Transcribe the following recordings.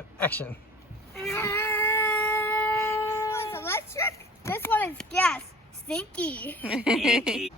and action. This one is electric. This one is gas. Stinky.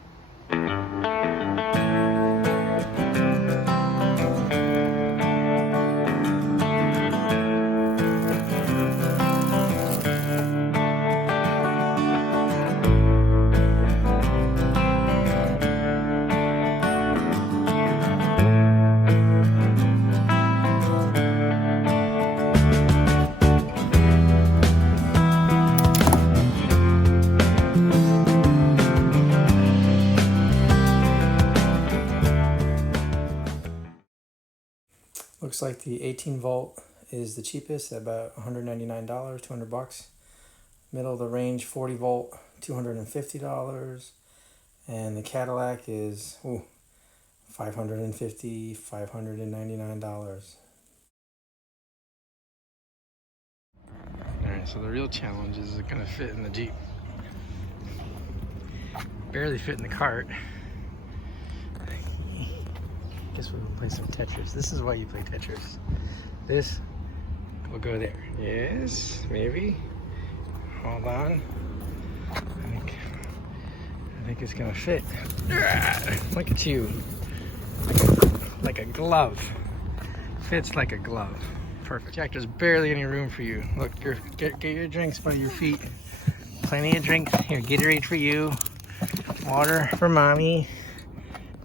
Looks like the 18 volt is the cheapest at about $199, 200 bucks. Middle of the range 40 volt, $250. And the Cadillac is $550, $599. Alright, so the real challenge is it gonna fit in the Jeep. Barely fit in the cart. Guess we'll play some Tetris. This is why you play Tetris. This will go there. Yes, maybe. Hold on. I think it's gonna fit. Look at you. Like a glove. Fits like a glove. Perfect. Jack, there's barely any room for you. Look, get your drinks by your feet. Plenty of drinks. Here, Gatorade for you. Water for mommy.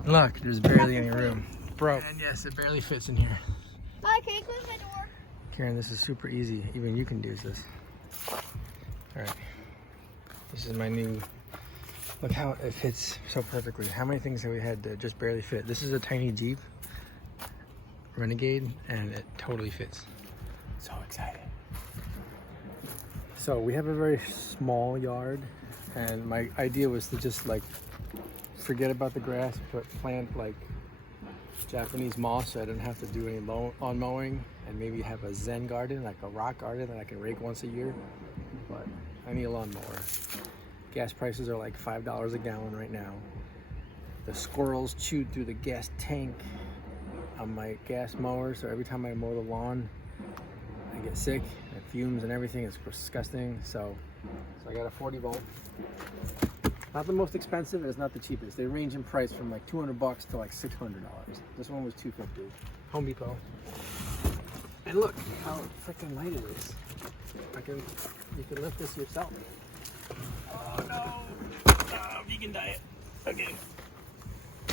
Look, there's barely any room. Bro. And yes, it barely fits in here. Hi, can you close my door? Karen, this is super easy. Even you can do this. Alright. This is my new... Look how it fits so perfectly. How many things have we had to just barely fit? This is a tiny Jeep. Renegade. And it totally fits. So excited. So we have a very small yard. And my idea was to just like forget about the grass, but plant like Japanese moss so I don't have to do any lawn mowing, and maybe have a zen garden, like a rock garden that I can rake once a year. But I need a lawnmower. Gas prices are like $5 a gallon right now. The squirrels chewed through the gas tank on my gas mower, so every time I mow the lawn I get sick. It fumes and everything. It's disgusting. So I got a 40 volt. Not the most expensive, and it's not the cheapest. They range in price from like 200 bucks to like $600. This one was $250. Home Depot. And look how freaking light it is. You can lift this yourself. Oh no! Vegan diet. Okay.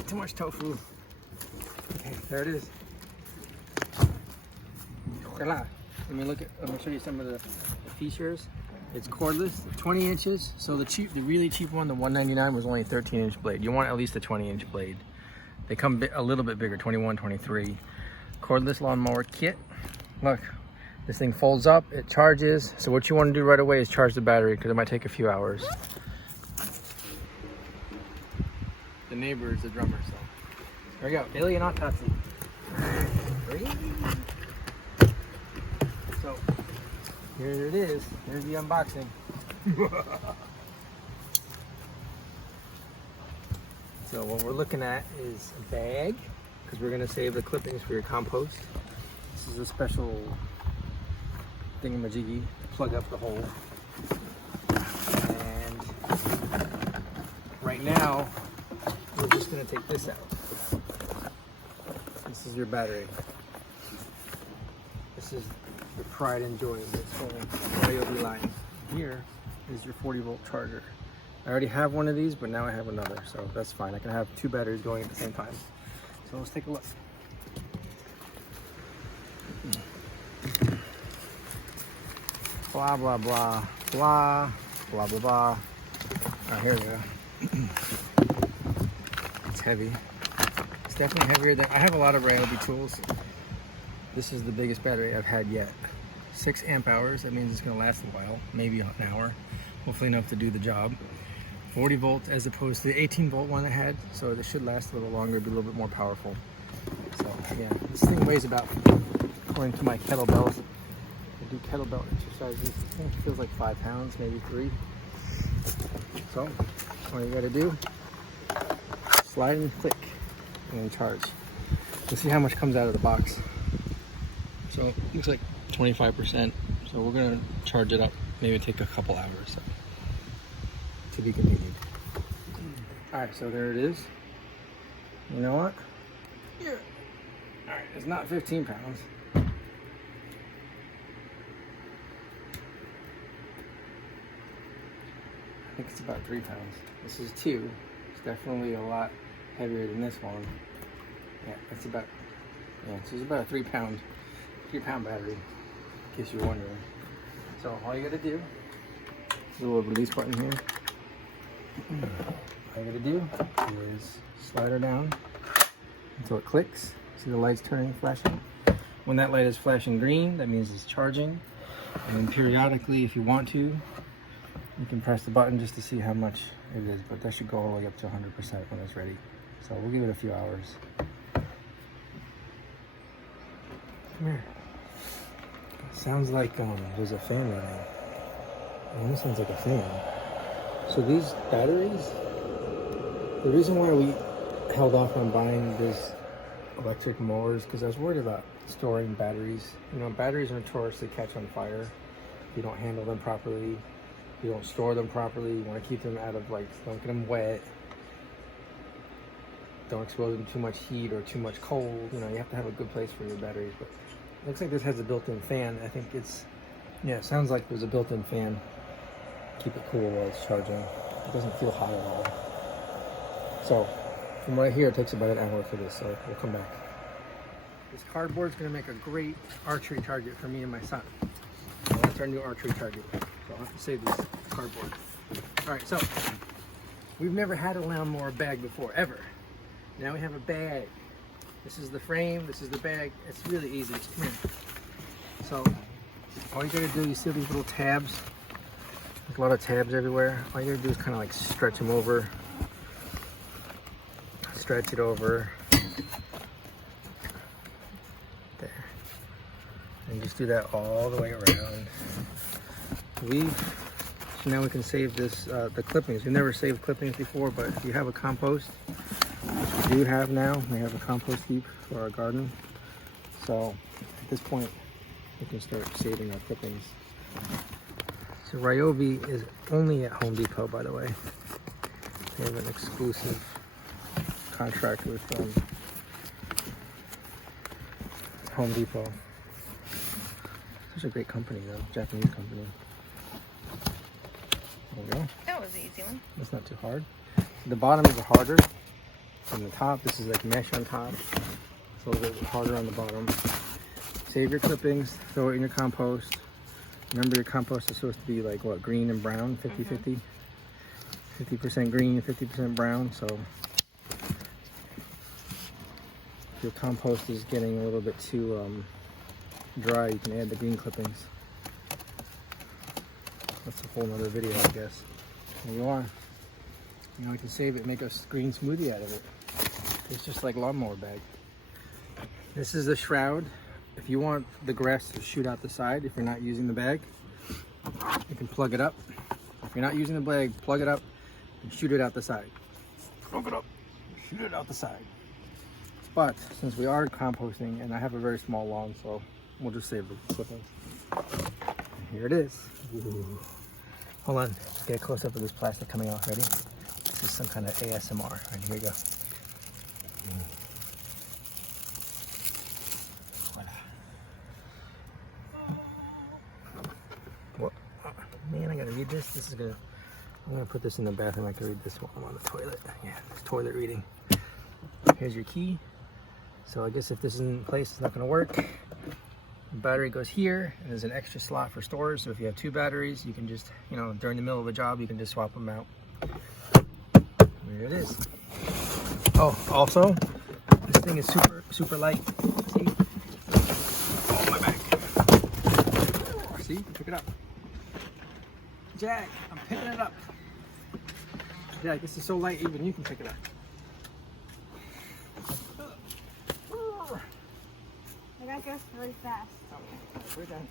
Too much tofu. Okay, there it is. Let me show you some of the features. It's cordless, 20 inches. So the really cheap one, the $199, was only 13-inch blade. You want at least a 20-inch blade. They come a little bit bigger, 21, 23. Cordless lawnmower kit. Look, this thing folds up, it charges. So what you want to do right away is charge the battery, because it might take a few hours. The neighbor is the drummer, so. There we go, alien autopsy. So, here it is. Here's the unboxing. So what we're looking at is a bag, because we're going to save the clippings for your compost. This is a special thingamajiggy to plug up the hole. And right now, we're just going to take this out. This is your battery. This is your pride and joy of this whole RYOBI line. Here is your 40 volt charger. I already have one of these, but now I have another, so that's fine. I can have two batteries going at the same time. So let's take a look. Blah, blah, blah, blah, blah, blah, blah. Here we go. It's heavy. It's definitely heavier than, I have a lot of RYOBI tools. This is the biggest battery I've had yet. 6 amp hours, that means it's gonna last a while, maybe an hour. Hopefully enough to do the job. 40 volt as opposed to the 18 volt one I had, so this should last a little longer, be a little bit more powerful. So yeah, this thing weighs about, according to my kettlebells, I do kettlebell exercises, I think it feels like 5 pounds, maybe 3. So, all you gotta do, slide and click, and then charge. Let's see how much comes out of the box. So, looks like 25%. So we're gonna charge it up. Maybe take a couple hours. So. To be continued. All right, so there it is. You know what? Here. All right, it's not 15 pounds. I think it's about 3 pounds. This is 2. It's definitely a lot heavier than this one. Yeah, it's about, yeah, so it's about a 3 pound battery, in case you're wondering. So all you gotta do, there's a little release button here. All you gotta do is slide her down until it clicks. See the lights turning, flashing? When that light is flashing green, that means it's charging. And then periodically, if you want to, you can press the button just to see how much it is, but that should go all the way up to 100% when it's ready. So we'll give it a few hours. Come here. Sounds like there's a fan running. It almost sounds like a fan. So these batteries, the reason why we held off on buying these electric mowers, because I was worried about storing batteries. You know, batteries are notoriously catch on fire. If you don't handle them properly, if you don't store them properly, you want to keep them out of, like, don't get them wet. Don't expose them to too much heat or too much cold. You know, you have to have a good place for your batteries. But it looks like this has a built-in fan. I think it's, yeah, it sounds like there's a built-in fan. Keep it cool while it's charging. It doesn't feel hot at all. So, from what I hear, it takes about an hour for this, so we'll come back. This cardboard's gonna make a great archery target for me and my son. So that's our new archery target. So I'll have to save this cardboard. All right, so we've never had a lawnmower bag before, ever. Now we have a bag. This is the frame, this is the bag. It's really easy. Come here. So all you gotta do, you see these little tabs? There's a lot of tabs everywhere. All you gotta do is kind of like stretch them over. Stretch it over. There. And just do that all the way around. So now we can save this, the clippings. We've never saved clippings before, but if you have a compost, which we do have now, we have a compost heap for our garden. So at this point, we can start saving our clippings. So RYOBI is only at Home Depot, by the way. They have an exclusive contract with Home Depot. Such a great company, though, Japanese company. There we go. That was the easy one. That's not too hard. The bottom is harder than the top. This is like mesh on top. It's a little bit harder on the bottom. Save your clippings, throw it in your compost. Remember, your compost is supposed to be like, what, green and brown, 50-50? 50% green, 50% brown. So if your compost is getting a little bit too dry, you can add the green clippings. That's a whole nother video, I guess. There you are. You know, we can save it, make a green smoothie out of it. It's just like lawnmower bag. This is the shroud. If you want the grass to shoot out the side, if you're not using the bag, you can plug it up. If you're not using the bag, plug it up and shoot it out the side. Plug it up, shoot it out the side. But since we are composting, and I have a very small lawn, so we'll just save the clippings. Here it is. Ooh. Hold on, get a close up of this plastic coming off. Ready? This is some kind of ASMR. Right, here we go. What? Man, I gotta read this. I'm gonna put this in the bathroom. I can read this while I'm on the toilet. Yeah, it's toilet reading. Here's your key. So I guess if this isn't in place, it's not gonna work. The battery goes here, and there's an extra slot for storage. So if you have 2 batteries, you can just, you know, during the middle of a job, you can just swap them out. There it is. Oh, also, this thing is super light. See? Oh, my back. See? Pick it up. Jack, I'm picking it up. Jack, this is so light, even you can pick it up. I got this really fast. Okay, we're done.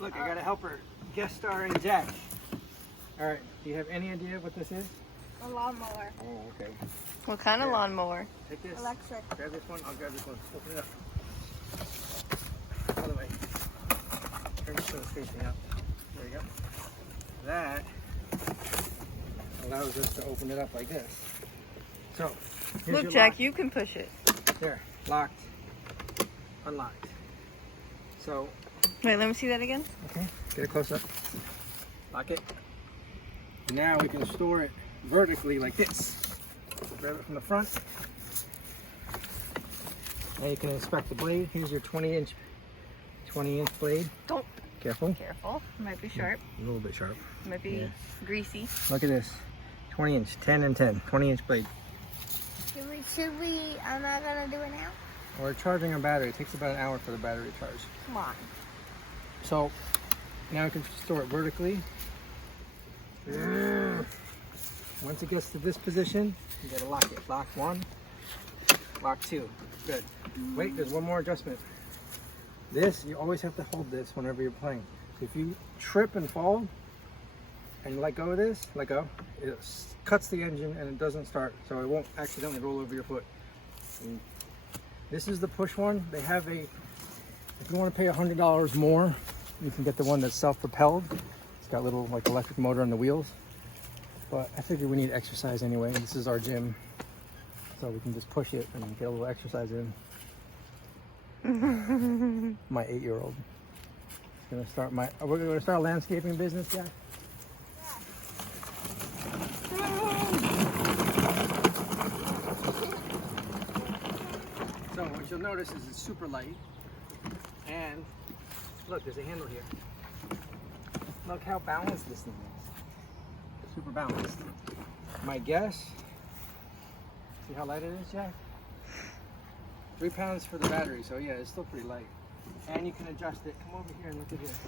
Look, I got a helper. Guest starring Jack. All right, do you have any idea what this is? A lawnmower. Oh, okay. What kind of lawnmower? Take this. Electric. Grab this one. I'll grab this one. Open it up. By the way. turn this facing up. There you go. That allows us to open it up like this. So, here's Look, your Jack, lock. you can push it. There, locked, unlocked. So, Wait, let me see that again. okay, get a close up. Lock it. And now we can store it vertically like this. Grab it from the front. Now you can inspect the blade. Here's your 20-inch blade. Don't. Careful. Careful. Might be sharp. A little bit sharp. Might be Yeah. greasy. Look at this. 20-inch, 10 and 10. 20-inch blade. Should we, I'm not gonna do it now. We're charging a battery. It takes about an hour for the battery to charge. Come on. So now you can store it vertically. Once it gets to this position, you gotta lock it. Lock 1, lock 2. Good. Wait, there's one more adjustment. This, you always have to hold this whenever you're playing. If you trip and fall and let go of this, let go, it cuts the engine and it doesn't start, so it won't accidentally roll over your foot. And this is the push one. They have a, if you want to pay $100 more, you can get the one that's self-propelled. It's got a little like electric motor on the wheels. But I figured we need exercise anyway. This is our gym, so we can just push it and get a little exercise in. My 8-year-old is gonna start we're gonna start a landscaping business, yeah. So what you'll notice is it's super light, and look, there's a handle here. Look how balanced this thing is. Super balanced. My guess, see how light it is, Jack? 3 pounds for the battery, so yeah, it's still pretty light. And you can adjust it. Come over here and look at this.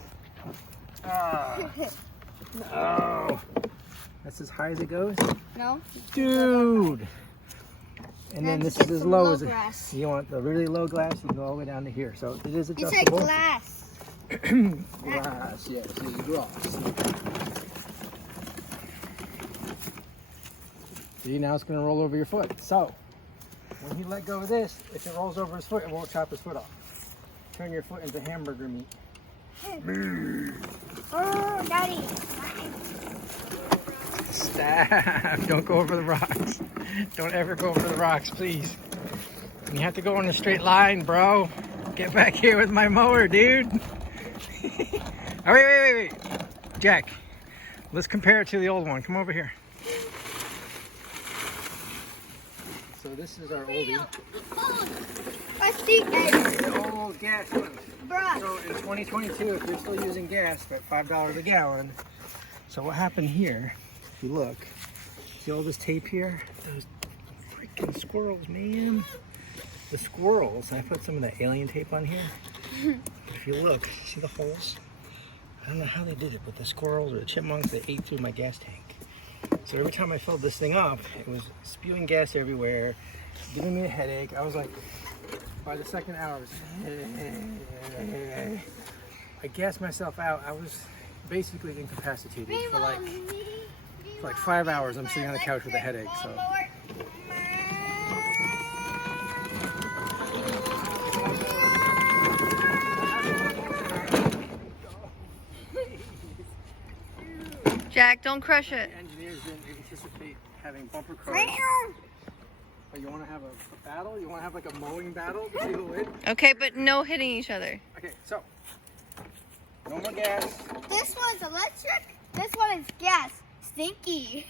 Ah, no. That's as high as it goes? No? Dude! And then this is as low as it. Glass. You want the really low glass, you can go all the way down to here. So it is It's like adjustable. glass. Glass, yes, it's glass. See, now it's going to roll over your foot. So, when you let go of this, if it rolls over his foot, it won't chop his foot off. Turn your foot into hamburger meat. Oh, Daddy. Stop. Don't go over the rocks. Don't ever go over the rocks, please. You have to go in a straight line, bro. Get back here with my mower, dude. Oh, wait. Jack, let's compare it to the old one. Come over here. So this is our oldie. What's the egg? The old gas one. Bruh. So in 2022, if you're still using gas, but $5 a gallon. So what happened here, if you look, see all this tape here? Those freaking squirrels, man. The squirrels, I put some of that alien tape on here. If you look, see the holes? I don't know how they did it, but the squirrels or the chipmunks, they ate through my gas tank. So every time I filled this thing up, it was spewing gas everywhere, giving me a headache. I was like, by the second hour, I gassed myself out. I was basically incapacitated for like 5 hours. I'm sitting on the couch with a headache. So Jack, don't crush it. the engineers didn't anticipate having bumper cars. Oh, you want to have a battle? You want to have like a mowing battle to see who wins? Okay, but no hitting each other. Okay, so no more gas. This one's electric. This one is gas. Stinky.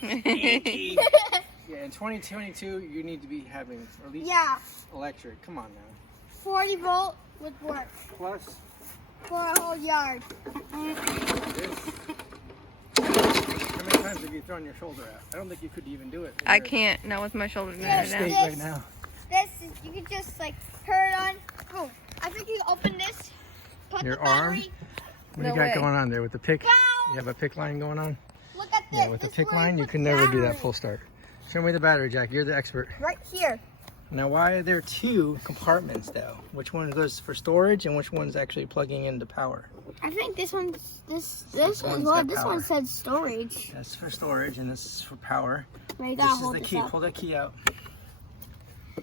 Yeah, in 2022, you need to be having at least Yeah. electric. Come on now. 40 volt would work Plus for a whole yard. this. How many times have you thrown your shoulder out? I don't think you could even do it. I can't, not with my shoulders You're right in a state now. right now. This is, you can just like turn it on. Oh, I think you open this. Put Your the battery. arm? What do No you got way. going on there with the pick? Go! You have a pick line going on? Look at this. Yeah, with the This is pick where line, you put can the never do that battery. full start. Show me the battery, Jack. You're the expert. Right here. Now, why are there 2 compartments, though? Which one goes for storage and which one's actually plugging into power? I think this one's this one's one. got This power. one said storage. That's for storage and this is for power. Now you This gotta is hold the this key. up. Pull that key out.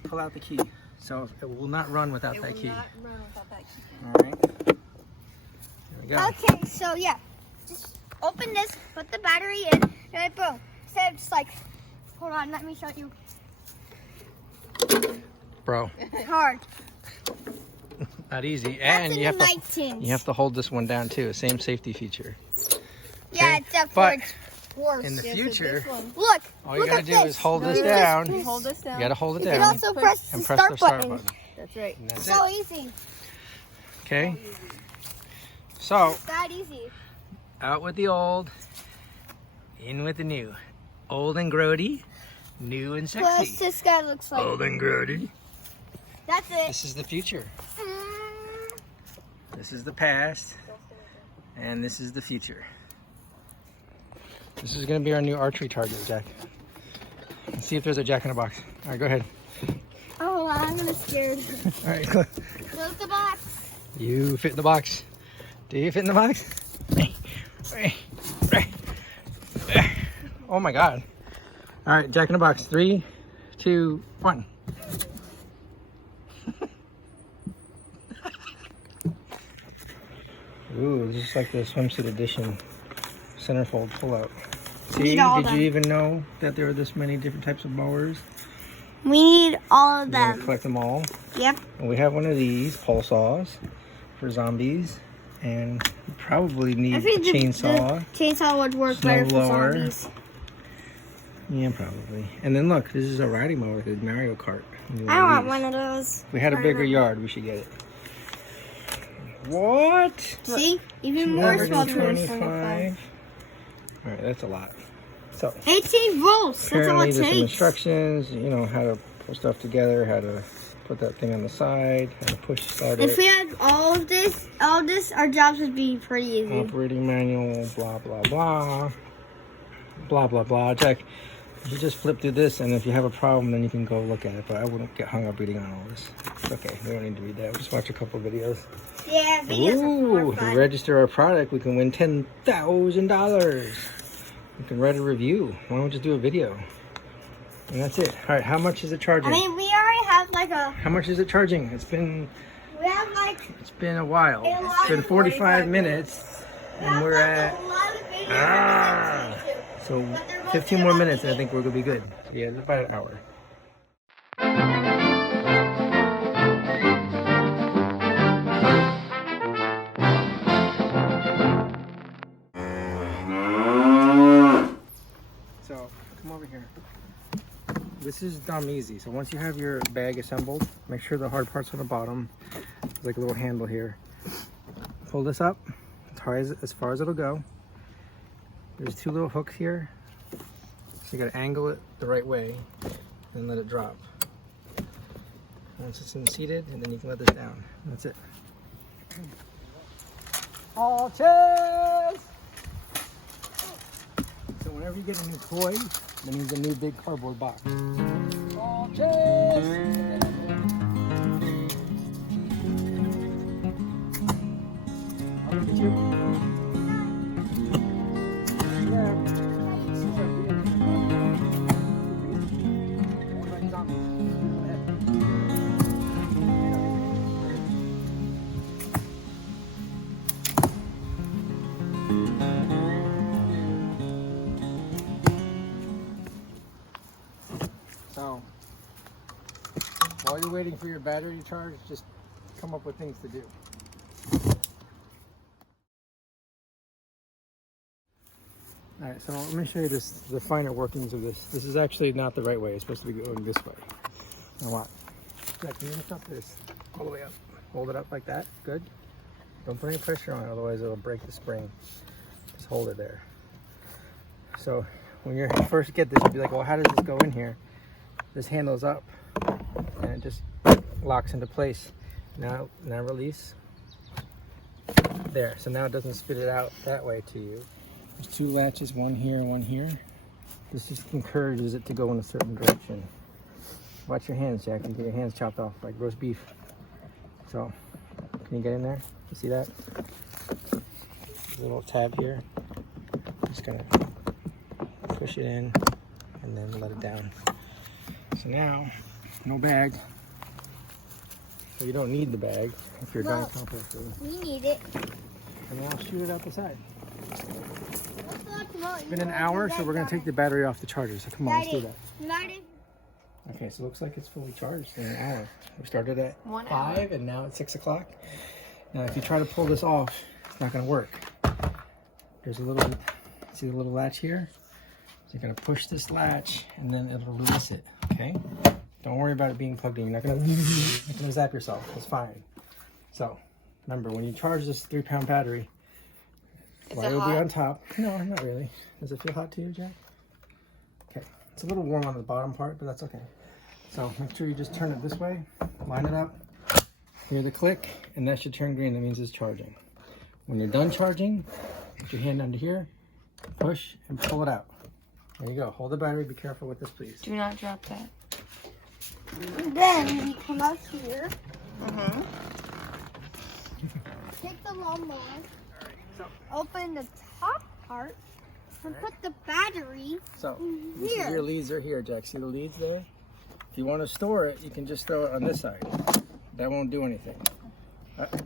Pull out the key. So it will not run without that key. Not run without that key. All right. There we go. Okay, so yeah, just open this, put the battery in, and then boom. Instead of just like, hold on, let me show you. Bro, It's hard. not easy. That's And in you the have to night tins. you have to hold this one down too. Same safety feature. Yeah, Okay, except for but it's worse. in the Yes, future, Look, all you look gotta at do this. is hold this Look down. at You hold this You down. gotta hold it You can down also press the and press start the start button. button. That's right. And that's So it. easy. Okay. So It's that easy. out with the old, in with the new. Old and grody, new and Plus, sexy. this guy looks like. Old and grody. That's it. This is the future. Mm. This is the past. And this is the future. This is going to be our new archery target, Jack. Let's see if there's a Jack in the Box. All right, go ahead. Oh, I'm gonna scared. All right, Close the box. you fit in the box. Do you fit in the box? Oh my God. All right, Jack in the Box. 3, 2, 1. Ooh, this is like the swimsuit edition centerfold pull-out. See, Need all did them. you even know that there are this many different types of mowers? We need all of We're gonna them. collect them all. Yep. And we have one of these pole saws for zombies, and we probably need I a think chainsaw. the chainsaw would work better for Snowblower. zombies. Yeah, probably. And then look, this is a riding mower, like a Mario Kart. I want one of those. If we had a bigger yard, we should get it. What? See? Even more small than 225. All right, that's a lot. So 18 volts. That's all apparently it there's some takes. instructions, you know, how to pull stuff together, how to put that thing on the side, how to push start If we it, had all of this, our jobs would be pretty easy. operating manual, blah, blah, blah. Blah, blah, blah. Jack, you just flip through this, and if you have a problem, then you can go look at it, but I wouldn't get hung up reading on all this. It's okay, we don't need to read that. We'll just watch a couple of videos. Yeah, videos are Ooh, more if we fun. register our product, we can win $10,000. We can write a review. Why don't we just do a video? And that's it. All right, how much is it charging? I mean, we already have like a. How much is it charging? It's been We have like. a while. It's been 45 minutes, and we're at so 15 more minutes, and I think we're gonna be good. Yeah, it's about an hour. So come over here. This is dumb easy. So once you have your bag assembled, make sure the hard part's on the bottom. There's like a little handle here. Pull this up as far as it'll go. There's 2 little hooks here. So you gotta angle it the right way and let it drop. Once it's seated, and then you can let this down. That's it. All chairs! So whenever you get a new toy, that means a new big cardboard box. All chairs! I'll look at you. Yeah. This is our video. What about zombies? Go ahead. So, while you're waiting for your battery to charge, just come up with things to do. Alright, so let me show you the finer workings of this. This is actually not the right way. It's supposed to be going this way. Now watch. Jack, can you lift up this all the way up? Hold it up like that. Good. Don't put any pressure on it, otherwise it'll break the spring. Just hold it there. So when you first get this, you'll be like, well, how does this go in here? This handle's up, and it just locks into place. Now release. There. So now it doesn't spit it out that way to you. There's 2 latches, one here and one here. This just encourages it to go in a certain direction. Watch your hands, Jack. You get your hands chopped off like roast beef. So, can you get in there? You see that? There's a little tab here. Just gonna push it in and then let it down. So now, no bag. So you don't need the bag if you're done compacting. We need it. and then I'll shoot it out the side. It's It's been an hour, so we're gonna take the battery off the charger. So come on, let's do that. Daddy. Okay, so it looks like it's fully charged in an hour. We started at 1 5 and now it's 6 o'clock. Now if you try to pull this off, it's not gonna work. There's a little, see the little latch here? So you're gonna push this latch and then it'll release it, okay? Don't worry about it being plugged in. You're not gonna zap yourself, it's fine. So, remember, when you charge this 3-pound battery, RYOBI on top. No, not really. Does it feel hot to you, Jack? Okay, it's a little warm on the bottom part, but that's okay. So make sure you just turn it this way, line it up, hear the click, and that should turn green. That means it's charging. When you're done charging, put your hand under here, push, and pull it out. There you go. Hold the battery. Be careful with this, please. Do not drop that. And then you come out here. Take the lawnmower. Open the top part and put the battery So this here. is your leads are here, Jack. See the leads there? If you want to store it, you can just throw it on this side. That won't do anything.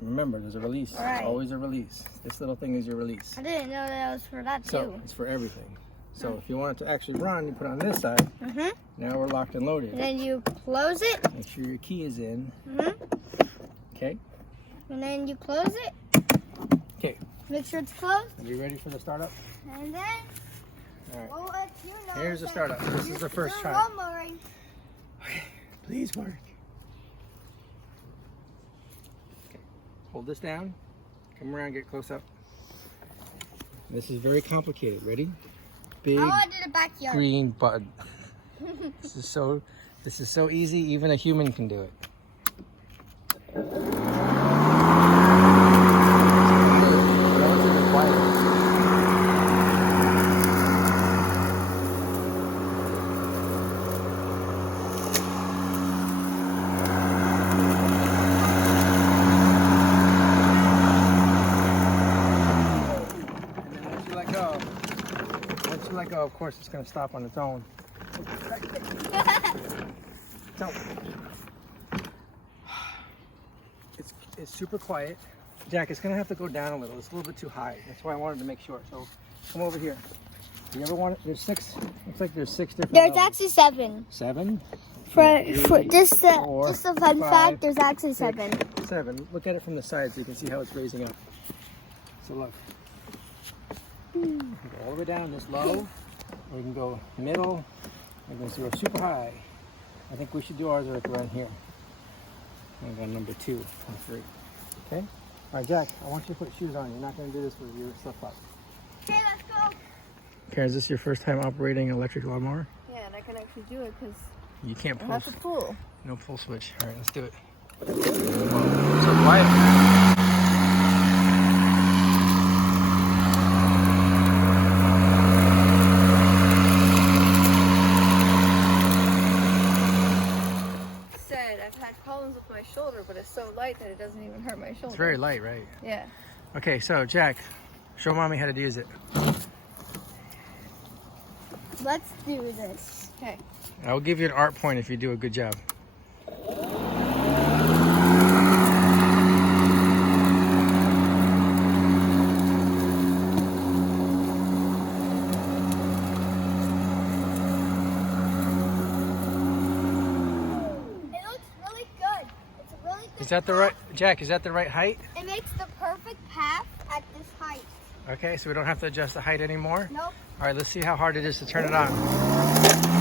Remember, there's a release. All right. Always a release. This little thing is your release. I didn't know that was for that So too. it's for everything. So if you want it to actually run, you put it on this side. Now we're locked and loaded. And then you close it. Make sure your key is in. Okay. And then you close it. Okay. Make sure it's closed. Are you ready for the startup? And then All right. we'll let you know. Here's the that startup. This is the first you're try. lawnmowering. Okay. Please work. Okay. Hold this down. Come around. Get close up. This is very complicated. Ready? Big I want to do the backyard. green button. This is so easy. Even a human can do it. Relatively quiet. Let go, of course, it's going to stop on its own. So, it's super quiet. Jack, it's going to have to go down a little. It's a little bit too high. That's why I wanted to make sure. So, come over here. You ever want it? There's 6. Looks like there's 6 different There's levels. actually 7. 7? For just four, a fun 5, fact, there's actually 6, 7. 7. Look at it from the side so you can see how it's raising up. So look. We can go all the way down this low. We can go middle. We can go super high. I think we should do ours right around here. I'm going number 2 and 3. Okay? All right, Jack, I want you to put shoes on. You're not going to do this with your stuff up. Okay, let's go. Karen, is this your first time operating an electric lawnmower? Yeah, and I can actually do it because You can't I pull. have to pull. No pull switch. All right, let's do it. Whoa, so quiet. Said I've had problems with my shoulder, but it's so light that it doesn't even hurt my shoulder. It's very light, right? Yeah. Okay, so Jack, show mommy how to use it. Let's do this. Okay. I'll give you an art point if you do a good job. It looks really good. It's a really good Is that the path. right, Jack, is that the right height? It makes the perfect path at this height. Okay, so we don't have to adjust the height anymore? Nope. All right, let's see how hard it is to turn it on.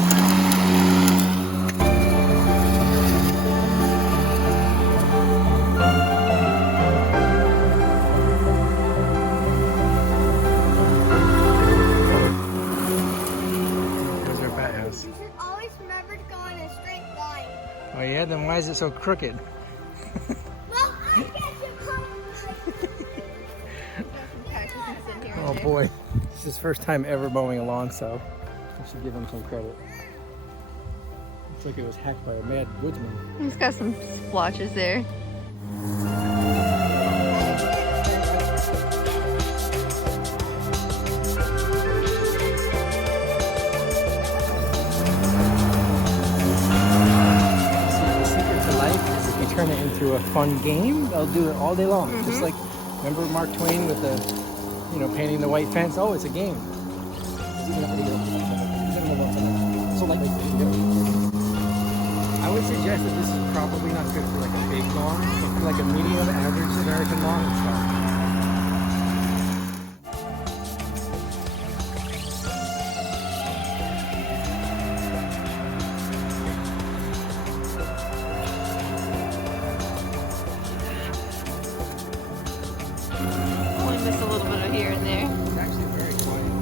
There's our bat house. You should always remember to go in a straight line. Oh yeah, then why is it so crooked? Well, I get you come. Oh boy, it's his first time ever mowing a lawn, so we should give him some credit. Looks like it was hacked by a mad woodsman. He's got some splotches there. The secret to life is if you turn it into a fun game, they'll do it all day long. Just like Remember Mark Twain with the, painting the white fence? Oh, it's a game. I would suggest that this is probably not good for like a big lawn, but for like a medium average American lawn, it's fine. Only miss a little bit of here and there. It's actually very quiet.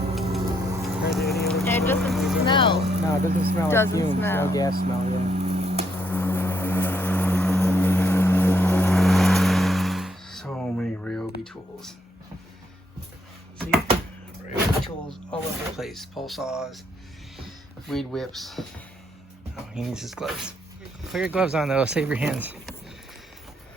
Compared to any other And it doesn't smell. No, it doesn't smell like Doesn't fumes. smell. No gas smell, yeah. So many RYOBI tools. See? RYOBI tools all over the place. Pole saws, weed whips. Oh, he needs his gloves. Put your gloves on though, save your hands.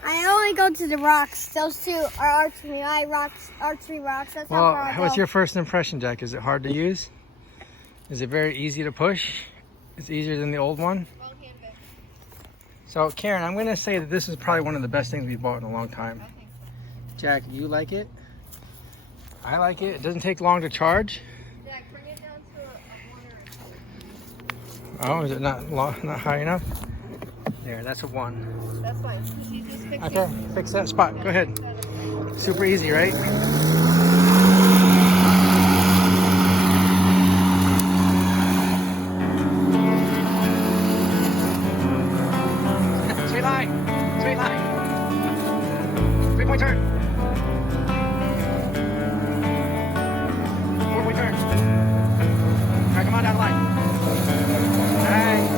I only go to the rocks. Those two are archery rocks. That's how Well, far I go. what's your first impression, Jack? Is it hard to use? Is it very easy to push? It's easier than the old one? So, Karen, I'm going to say that this is probably one of the best things we've bought in a long time. Jack, do you like it? I like it. It doesn't take long to charge. Jack, bring it down to a 1 or a 2. Oh, is it not high enough? There, that's a 1. That's fine. You just fix Okay, it. fix that spot. Go ahead. Super easy, right? Straight line. Straight line. 3-point turn. 4-point turn. All right, come on down the line. Nice.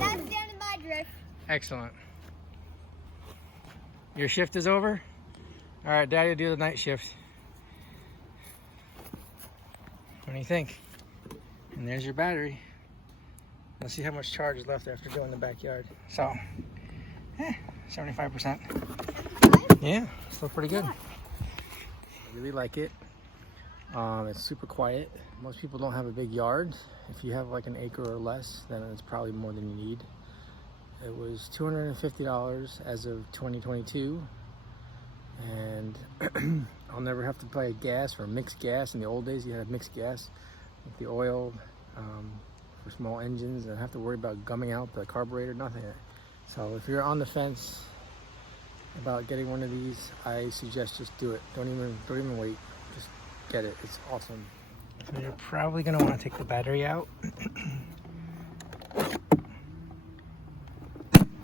That's the end of my drift. Excellent. Your shift is over? All right, Daddy will do the night shift. What do you think? And there's your battery. Let's see how much charge is left after doing the backyard. So, 75%. Yeah, still pretty good. I really like it. It's super quiet. Most people don't have a big yard. If you have like an acre or less, then it's probably more than you need. It was $250 as of 2022, and I'll never have to buy gas or mixed gas. In the old days, you had mixed gas with the oil for small engines, and have to worry about gumming out the carburetor, nothing. So if you're on the fence about getting one of these, I suggest just do it. Don't even wait. Just get it. It's awesome. So you're probably gonna want to take the battery out.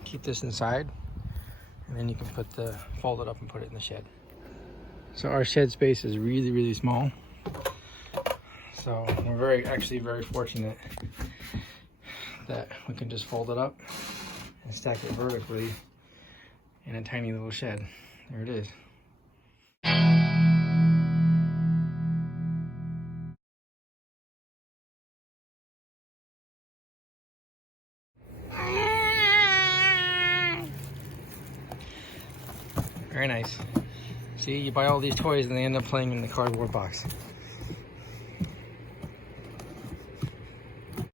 Keep this inside, and then you can fold it up and put it in the shed. So our shed space is really, really small. So we're actually very fortunate that we can just fold it up and stack it vertically in a tiny little shed. There it is. Very nice. See, you buy all these toys and they end up playing in the cardboard box.